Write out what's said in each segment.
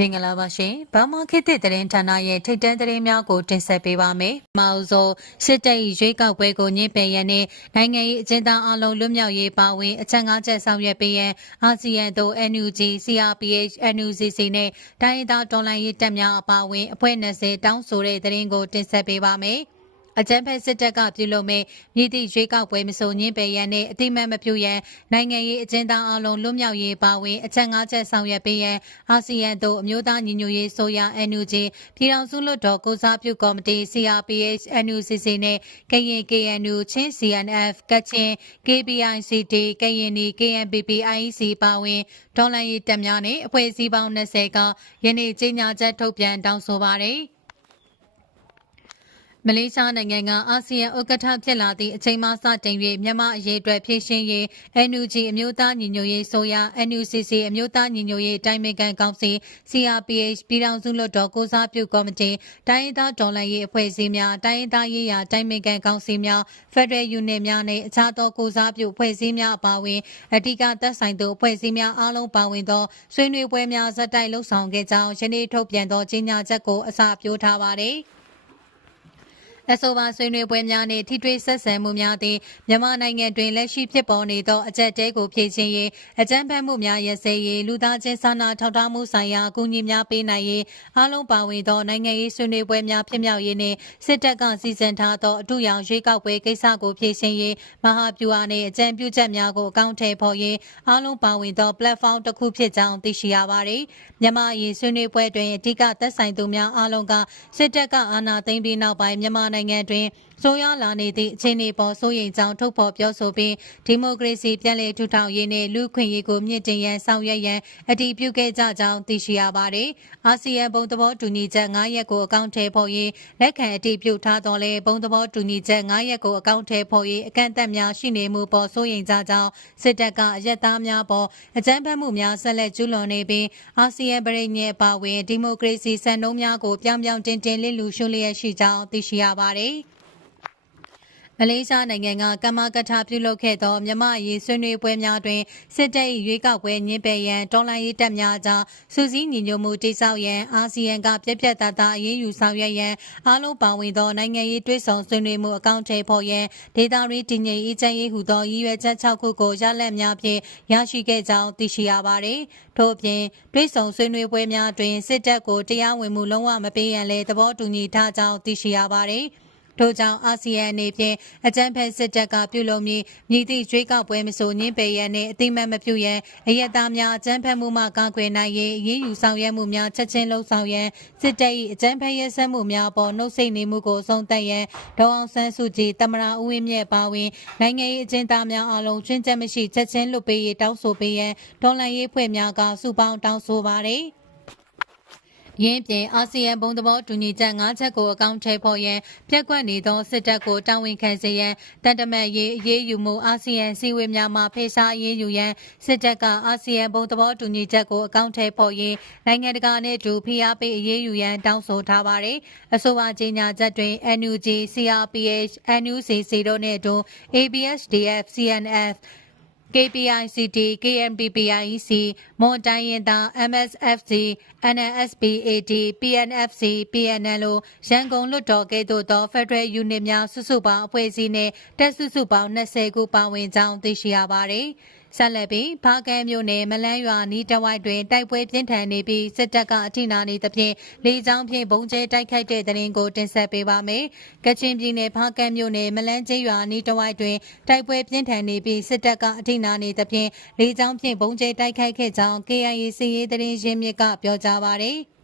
မင်္ဂလာပါရှင်။ဘာမာခေတ်သစ်သတင်းဌာနရဲ့ထိတ်တန့်သတင်းများကိုတင်ဆက်ပေးပါမယ်။မအောင်ဆိုစစ်တပ်၏ရွေးကောက်ပွဲကိုညှင်းပယ်ရန်နှင့်နိုင်ငံရေးအကျဉ်းသားအလုံးလွတ်မြောက်ရေးပါဝင်အချက်၅ချက်ဆောင်ရွက်ပေးရန်အာဆီယံသို့ NUG, CRPH, NUCC နှင့်တိုင်းဒေသတော်လှန်ရေးတပ်များအပါအဝင်အဖွဲ့20တောင်းဆိုတဲ့သတင်းကိုတင်ဆက်ပေးပါမယ်။ အကြမ်းဖက်စစ်တပ်ကပြုလုပ်မဲ့မြစ်သည့်ရွေးကောက်ပွဲမဆိုညင်းပယ်ရန်နဲ့အတိမတ်မပြုရန်နိုင်ငံရေးအကျဉ်းသားအလုံးလွတ်မြောက်ရေးပါဝင်အချက်၅ချက်ဆောင်ရွက်ပေးရန်အာဆီယံတို့အမျိုးသားညီညွတ်ရေးဆိုရ NUG ပြည်ထောင်စုလွှတ်တော်ကိုစားပြုကော်မတီ CRPH NUCC နဲ့ကရင် KNU ချင်း CNF ကချင် KBICT ကရင်နီ KNPP IEC ပါဝင်ဒေါ်လာရေးတက်များနဲ့အဖွဲ့အစည်းပေါင်း20ကယနေ့ကြေညာချက်ထုတ်ပြန်တောင်းဆိုပါတယ်။ မလေးရှားနိုင်ငံကအာဆီယံဥက္ကဋ္ဌဖြစ်လာသည့်အချိန်မှစတင်၍မြန်မာအရေးအတွက်ဖြည့်ရှင်းရေး NUG အမျိုးသားညီညွတ်ရေးဆိုရ NUCC အမျိုးသားညီညွတ်ရေးတိုင်ပင်ခံကောင်စီ CRPH ပြည်ထောင်စုလွှတ်တော်ကိုစားပြုကော်မတီတိုင်းရင်းသားဒေါ်လာရေးအဖွဲ့အစည်းများတိုင်းရင်းသားရေးရာတိုင်ပင်ခံကောင်စီများ Federal Unit များနဲ့အခြားသောကိုစားပြုအဖွဲ့အစည်းများအပါအဝင်အဓိကသက်ဆိုင်သောအဖွဲ့အစည်းများအားလုံးပါဝင်သောဆွေးနွေးပွဲများဇက်တိုက်လှုပ်ဆောင်ခဲ့ကြောင်းယနေ့ထုတ်ပြန်သောကြေညာချက်ကိုအစပြုထားပါသည်။ အဆိုပါဆွေးနွေးပွဲများနှင့်ထိတွေ့ဆက်ဆံမှုများသည်မြန်မာနိုင်ငံတွင်လက်ရှိဖြစ်ပေါ်နေသောအကြက်တဲကိုဖြည့်ချင်းရေးအကြမ်းဖက်မှုများရစဲရေးလူသားချင်းစာနာထောက်ထားမှုဆိုင်ရာအကူအညီများပေးနိုင်ရေးအားလုံးပါဝင်သောနိုင်ငံရေးဆွေးနွေးပွဲများဖြစ်မြောက်ရေးနှင့်စစ်တပ်ကစီစဉ်ထားသောအထူးရောင်ရွေးကောက်ပွဲကိစ္စကိုဖြည့်ချင်းရေးမဟာဗျူဟာနှင့်အကြံပြုချက်များကိုအကောင့်ထဲပေါ်ရေးအားလုံးပါဝင်သော platform တစ်ခုဖြစ်ကြောင်းသိရှိရပါသည်မြန်မာအရေးဆွေးနွေးပွဲတွင်အဓိကသက်ဆိုင်သူများအားလုံးကစစ်တပ်ကအာဏာသိမ်းပြီးနောက်ပိုင်းမြန်မာနိုင်ငံတွင်ဆိုရလာနေသည့်အခြေအနေပေါ်စိုးရိမ်ကြောင်းထုတ်ဖော်ပြောဆိုပြီးဒီမိုကရေစီပြန်လည်ထူထောင်ရေးနှင့်လူ့ခွင့်ရေးကိုမြင့်တင်ရန်ဆောင်ရွက်ရန်အတည်ပြုခဲ့ကြကြောင်းသိရှိရပါသည်။အာဆီယံဘုံသဘောတူညီချက်9ရက်ကိုအကောင့်ထဲပေါ်ရေးလက်ခံအတည်ပြုထားတော်လဲဘုံသဘောတူညီချက်9ရက်ကိုအကောင့်ထဲပေါ်ရေးအကန့်အသတ်များရှိနေမှုပေါ်စိုးရိမ်ကြကြောင်းစစ်တပ်ကအရက်သားများပေါ်အကြမ်းဖက်မှုများဆက်လက်ကျူးလွန်နေပြီးအာဆီယံပြည်ညက်ပါဝင်ဒီမိုကရေစီစံနှုန်းများကိုပြောင်းပြောင်းတင်တင်လစ်လူရှုလျက်ရှိကြောင်းသိရှိရပါသည်။ မလေးရှားနိုင်ငံကကမ္မကထပြုလုပ်ခဲ့သောမြမရေးဆွေးနွေးပွဲများတွင်စစ်တပ်၏ရွေးကောက်ပွဲညှင်းပယ်ရန်တော်လှန်ရေးတပ်များကြားစူးစီးညီညွတ်မှုတိစောက်ရန်အာဆီယံကပြက်ပြက်သားသားအရေးယူဆောင်ရွက်ရန်အားလုံးပါဝင်သောနိုင်ငံရေးတွဲဆောင်ဆွေးနွေးမှုအကောင့်ထဲပေါ်ရန်ဒေတာရီတည်ငြိမ်အေးချမ်းရေးဟုသောရည်ရွယ်ချက်6ခုကိုရလက်များဖြင့်ရရှိခဲ့ကြောင်းသိရှိရပါသည်ထို့အပြင်တွဲဆောင်ဆွေးနွေးပွဲများတွင်စစ်တပ်ကိုတရားဝင်မှုလုံးဝမပေးရန်လည်းသဘောတူညီထားကြောင်းသိရှိရပါသည် ထို့ကြောင့်အာဆီယံအနေဖြင့်အကြံဖက်စစ်တပ်ကပြုလုပ်မည်မြည်သည့်ရွေးကောက်ပွဲမဆိုညှင်းပယ်ရန်နှင့်အတိမတ်မပြုရန်အယက်သားများအကြံဖက်မှုမှကာကွယ်နိုင်ရေးအရေးယူဆောင်ရွက်မှုများချက်ချင်းလှုံ့ဆော်ရန်စစ်တပ်၏အကြံဖက်ရဲစက်မှုများပေါ်နှုတ်ဆက်နေမှုကိုဆုံးသက်ရန်ဒေါအောင်ဆန်းစုကြည်တမရာဦးဝင်းမြတ်ပါဝင်နိုင်ငံရေးအကျဉ်းသားများအလုံးချင်းချက်မရှိချက်ချင်းလွတ်ပေးရေးတောင်းဆိုပေးရန်ဒေါ်လာရေးဖွဲ့များကစုပေါင်းတောင်းဆိုပါသည် ရင်းပြင်အာဆီယံဘုံသဘောတူညီချက်၅ချက်ကိုအကောင့်ထဲပေါ်ရန်ပြက်ကွက်နေသောစစ်တပ်ကိုတာဝန်ခံစေရန်တန်တမတ်ရေးအရေးယူမှုအာဆီယံစည်းဝေးများမှဖေရှားအရေးယူရန်စစ်တပ်ကအာဆီယံဘုံသဘောတူညီချက်ကိုအကောင့်ထဲပေါ်ရင်းနိုင်ငံတကာနဲ့အတူဖိအားပေးအရေးယူရန်တောင်းဆိုထားပါတယ်။အဆိုပါကြေညာချက်တွင် NUG, CRPH, NUCC တို့နဲ့အတူ ABSDF, CNF KPICT, KMPPIC, မွန်တိုင်းရင်သား MSFC, NNSPAD, PNFC, PNL ရန်ကုန်လွတ်တော်ကဲ့သို့သော Federal Unit များစုစုပေါင်းအဖွဲ့အစည်းနှင့်တက်စုစုပေါင်း20ခုပါဝင်ကြောင်းသိရှိရပါသည်။ ဆက်လက်ပြီးဖားကဲမြို့နယ်မလန်းရွာနီးတဝိုက်တွင်တိုက်ပွဲပြင်းထန်နေပြီးစစ်တပ်ကအထိနာနေသဖြင့်လေကြောင်းဖြင့်ဘုံကျဲတိုက်ခိုက်တဲ့တရင်ကိုတင်ဆက်ပေးပါမယ်။ကချင်ပြည်နယ်ဖားကဲမြို့နယ်မလန်းကျေးရွာနီးတဝိုက်တွင်တိုက်ပွဲပြင်းထန်နေပြီးစစ်တပ်ကအထိနာနေသဖြင့်လေကြောင်းဖြင့်ဘုံကျဲတိုက်ခိုက်ခဲ့ကြောင်း KIA စီရေးတရင်ရင်းမြစ်ကပြောကြားပါရယ်။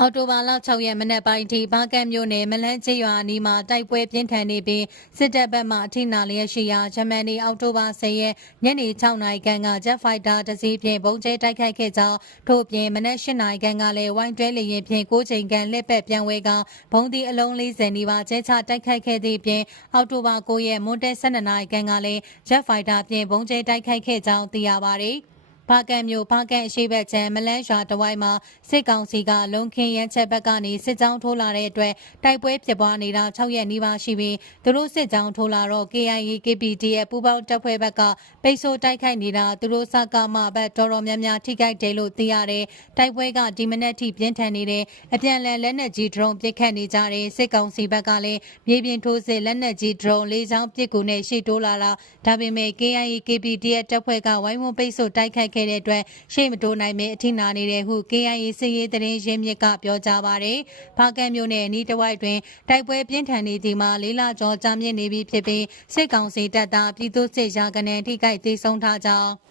အော်တိုဘာလ6ရက်မနက်ပိုင်းထိဘာကတ်မြို့နယ်မလန်းချေရွာအနီးမှာတိုက်ပွဲပြင်းထန်နေပြီးစစ်တပ်ဘက်မှအထိနာလျက်ရှိရာဂျမန်နီအော်တိုဘာ10ရက်ညနေ6နာရီခန့်ကဂျက်ဖိုက်တာတစ်စီးဖြင့်ပုံကျဲတိုက်ခိုက်ခဲ့ကြောင်းထို့ပြင်မနက်8နာရီခန့်ကလည်းဝိုင်းတွဲလေရင်ဖြင့်9ချိန်ခန့်လက်ပတ်ပြန်ဝဲကဘုံဒီအလုံး40နီးပါးကျဲချတိုက်ခိုက်ခဲ့သည့်ပြင်အော်တိုဘာ9ရက်မွန်တဲ12နာရီခန့်ကလည်းဂျက်ဖိုက်တာဖြင့်ပုံကျဲတိုက်ခိုက်ခဲ့ကြောင်းသိရပါသည်။ ဘာကန်မြို့ဘာကန်အရှိဘက်ချမ်းမလန်းရွာတဝိုင်းမှာစစ်ကောင်စီကလုံခင်းရန်ချက်ဘက်ကနေစစ်ကြောင်းထိုးလာတဲ့အတွက်တိုက်ပွဲဖြစ်ပွားနေတာ6ရက်နီးပါးရှိပြီးသူတို့စစ်ကြောင်းထိုးလာတော့ KIA KPD ရဲ့ပူးပေါင်းတပ်ဖွဲ့ဘက်ကပိတ်ဆို့တိုက်ခိုက်နေတာသူတို့စကားမှဘက်တော်တော်များများထိခိုက်တယ်လို့သိရတယ်တိုက်ပွဲကဒီမနက်ထိပြင်းထန်နေတယ်အပြန်လည်လက်နက်ကြီးဒရုန်းပစ်ခတ်နေကြတယ်စစ်ကောင်စီဘက်ကလည်းမြေပြင်ထိုးစစ်လက်နက်ကြီးဒရုန်းလေးချောင်းပစ်ကူနဲ့ရှေ့တိုးလာတာဒါပေမဲ့ KIA KPD ရဲ့တပ်ဖွဲ့ကဝိုင်းဝန်းပိတ်ဆို့တိုက်ခိုက်ခဲ့တဲ့အတွက်ရှေ့မတိုးနိုင်မင်းအထိနာနေတယ်ဟု KIA စစ်ရေးသတင်းရင်းမြစ်ကပြောကြားပါတယ်။ဖားကန့်မြို့နယ်နီးတဝိုက်တွင်တိုက်ပွဲပြင်းထန်နေသည်မှာလေးလကျော်ကြာမြင့်နေပြီဖြစ်ပြီးစစ်ကောင်စီတပ်သားပြည်သူစစ်ရာကနေထိခိုက်သေးဆုံးထားကြောင်း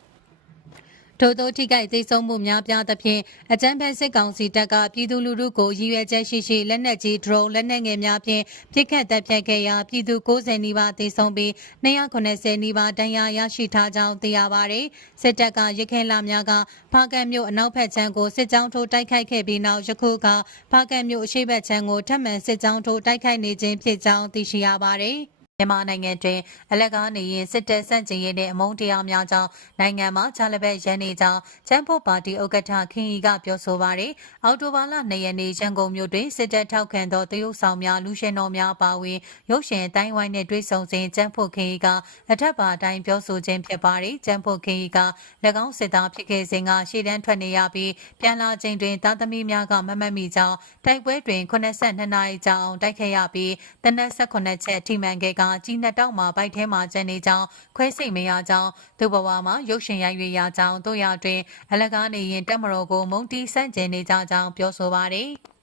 ထို့သောထိခိုက်သိဆုံးမှုများပြားသဖြင့်အကြမ်းဖက်စစ်ကောင်စီတပ်ကပြည်သူလူထုကိုရည်ရွယ်ချက်ရှိရှိလက်နက်ကြီးဒရုန်းလက်နက်ငယ်များဖြင့်ပစ်ခတ်တပ်ဖြတ်ခဲ့ရာပြည်သူ90နီးပါးသေဆုံးပြီး290နီးပါးဒဏ်ရာရရှိထားကြောင်းသိရပါသည်စစ်တပ်ကရခိုင်လာများကဖားကန်မြို့အနောက်ဘက်ခြမ်းကိုစစ်ကြောင်းထိုးတိုက်ခိုက်ခဲ့ပြီးနောက်ယခုကဖားကန်မြို့အရှေ့ဘက်ခြမ်းကိုထပ်မံစစ်ကြောင်းထိုးတိုက်ခိုက်နေခြင်းဖြစ်ကြောင်းသိရှိရပါသည် မြန်မာနိုင်ငံတွင်အလက်ကားနေရင်စစ်တပ်စန့်ကျင်ရေးနဲ့အမုန်းတရားများကြောင့်နိုင်ငံမှာချာလဘက်ရန်နေကြောင်းချမ်းဖို့ပါတီဥက္ကဋ္ဌခင်ကြီးကပြောဆိုပါတယ်။အော်တိုဘာလ2ရက်နေ့ရန်ကုန်မြို့တွင်စစ်တပ်ထောက်ခံသောတရုတ်ဆောင်များလူရှင်တော်များအပါအဝင်ရုပ်ရှင်အတိုင်းဝိုင်းနှင့်တွေ့ဆုံစဉ်ချမ်းဖို့ခင်ကြီးကအထက်ပါအတိုင်းပြောဆိုခြင်းဖြစ်ပါတယ်။ချမ်းဖို့ခင်ကြီးက၎င်းစစ်သားဖြစ်ခဲ့စဉ်ကရှေ့တန်းထွက်နေရပြီးပြန်လာချိန်တွင်သားသမီးများကမမတ်မိကြောင်းတိုက်ပွဲတွင်82နာရီကြာအောင်တိုက်ခဲ့ရပြီးတနက်18ချက်ထိမှန်ခဲ့ကကြီးနှစ်တောက်မှာဗိုက်ထဲမှာကျန်နေကြောင်းခွဲစိတ်မရကြောင်းသူ့ဘဝမှာရုပ်ရှင်ရိုက်ရွေရကြောင်းတို့ရတွင် အလကားနေရင်တက်မတော်ကိုမုံတီးဆန့်ကျင်နေကြကြောင်းပြောဆိုပါတယ်။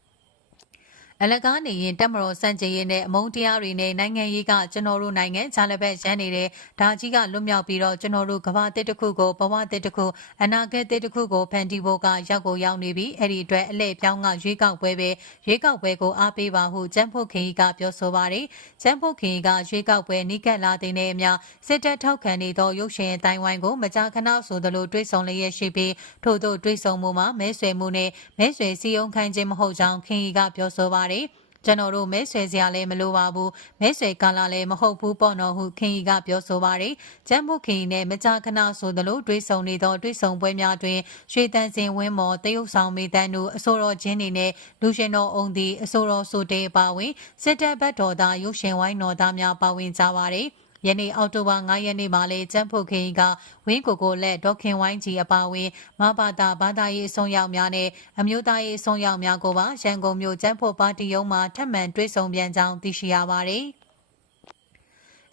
အလကားနေရင်တက်မတော်စန့်ကျင်ရေးနဲ့အမုန်းတရားတွေနဲ့နိုင်ငံရေးကကျွန်တော်တို့နိုင်ငံဂျာလဘက်ရန်နေတဲ့ဒါကြီးကလွတ်မြောက်ပြီးတော့ကျွန်တော်တို့ကဘာတစ်တစ်ခုကိုဘဝတစ်တစ်ခုအနာဂတ်တစ်တစ်ခုကိုဖန်တီးဖို့ကရောက်ကိုရောက်နေပြီအဲ့ဒီအတွက်အလဲပြောင်းကရွေးကောက်ပွဲပဲရွေးကောက်ပွဲကိုအားပေးပါဟုကျန်းဖို့ခင်ကြီးကပြောဆိုပါတယ်ကျန်းဖို့ခင်ကြီးကရွေးကောက်ပွဲနိကက်လာတဲ့နေအများစစ်တပ်ထောက်ခံနေသောရုပ်ရှင်အတိုင်းဝိုင်းကိုမကြာခဏဆိုသလိုတွေးဆောင်လျက်ရှိပြီးထို့သောတွေးဆောင်မှုမှာမဲဆွယ်မှုနဲ့မဲဆွယ်စည်းရုံးခိုင်းခြင်းမဟုတ်ကြောင်းခင်ကြီးကပြောဆိုပါတယ်ကျွန်တော်တို့မဲဆွယ်စရာလည်းမလိုပါဘူးမဲဆွယ်ကာလာလည်းမဟုတ်ဘူးပေါ့နော်ဟုခင်ကြီးကပြောဆိုပါတယ်ကျမ်းမှုခင်ကြီးနဲ့မကြာခဏဆိုသလိုတွေးဆုံနေသောတွေးဆုံပွဲများတွင်ရွှေတန်းစင်ဝင်းမော်တရုတ်ဆောင်မေတန်းတို့အစိုးရချင်းတွေနဲ့လူရှင်တော်အုံဒီအစိုးရဆိုတေပါဝင်စစ်တပ်ဘက်တော်သားရုပ်ရှင်ဝိုင်းတော်သားများပါဝင်ကြပါတယ် ယနေ့အောက်တိုဘာ9ရက်နေ့မှာလေကျန်းဖုတ်ခင်ကဝင်းကိုကိုလက်ဒေါခင်ဝိုင်းကြီးအပါဝင်မဘာတာဘာသာရေးအစုံရောက်များနဲ့အမျိုးသားရေးအစုံရောက်များကိုပါရန်ကုန်မြို့ကျန်းဖုတ်ပါတီရုံးမှာထပ်မံတွေ့ဆုံပြန်ကြောင်းသိရှိရပါတယ်။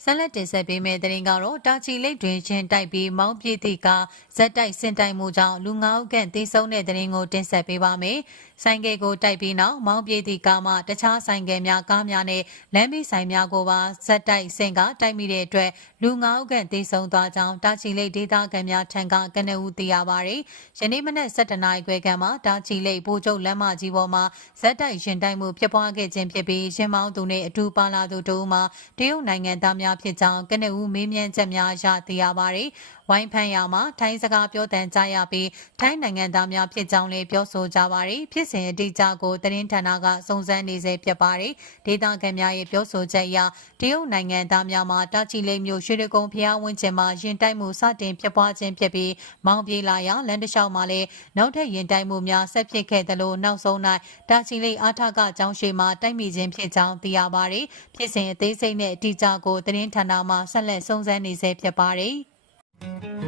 ဆက်လက်တင်ဆက်ပေးမယ့်သတင်းကတော့တာချီလိတ်တွင်ချင်းတိုက်ပြီးမောင်းပြေးသည့်ကဇက်တိုက်စင်တိုက်မှုကြောင့်လူငါးဦးခန့်သေဆုံးတဲ့သတင်းကိုတင်ဆက်ပေးပါမယ်။ဆိုင်ကယ်ကိုတိုက်ပြီးနောက်မောင်းပြေးသည့်ကားမှတခြားဆိုင်ကယ်များကားများနဲ့လမ်းဘေးဆိုင်များကိုပါဇက်တိုက်စင်ကတိုက်မိတဲ့အတွက်လူငါးဦးခန့်သေဆုံးသွားကြောင်းတာချီလိတ်ဒေသခံများထံကကနဦးသိရပါဗျ။ယနေ့မနက်7:00နာရီခွဲခန့်မှာတာချီလိတ်ပိုးကျုပ်လမ်းမကြီးပေါ်မှာဇက်တိုက်ရင်တိုက်မှုဖြစ်ပွားခဲ့ခြင်းဖြစ်ပြီးရင်မောင်းသူနဲ့အတူပါလာသူတို့မှတရုတ်နိုင်ငံသားများများဖြစ်ကြောင်းကနဦးမေးမြန်းချက်များရသိရပါတယ်။ဝိုင်းဖန်ရမှာထိုင်းစကားပြောတန်ကြရပြီးထိုင်းနိုင်ငံသားများဖြစ်ကြောင်းလည်းပြောဆိုကြပါတယ်။ဖြစ်စဉ်အတိအကျကိုသတင်းဌာနကစုံစမ်းနေစေဖြစ်ပါတယ်။ဒေသခံများရဲ့ပြောဆိုချက်အရတရုတ်နိုင်ငံသားများမှာတာချီလိမ်မျိုးရွှေရကုံဖျားဝင်းကျင်မှာရင်တိုက်မှုစတင်ဖြစ်ပွားခြင်းဖြစ်ပြီးမောင်ပြေလာရလမ်းတစ်လျှောက်မှာလည်းနောက်ထပ်ရင်တိုက်မှုများဆက်ဖြစ်ခဲ့သလိုနောက်ဆုံး၌တာချီလိမ်အားထကကျောင်းရှိမှာတိုက်မိခြင်းဖြစ်ကြောင်းသိရပါတယ်။ဖြစ်စဉ်အသေးစိတ်နဲ့အတိအကျကိုသတင်းဌာနမှဆက်လက်စုံစမ်းနေဆဲဖြစ်ပါတယ်။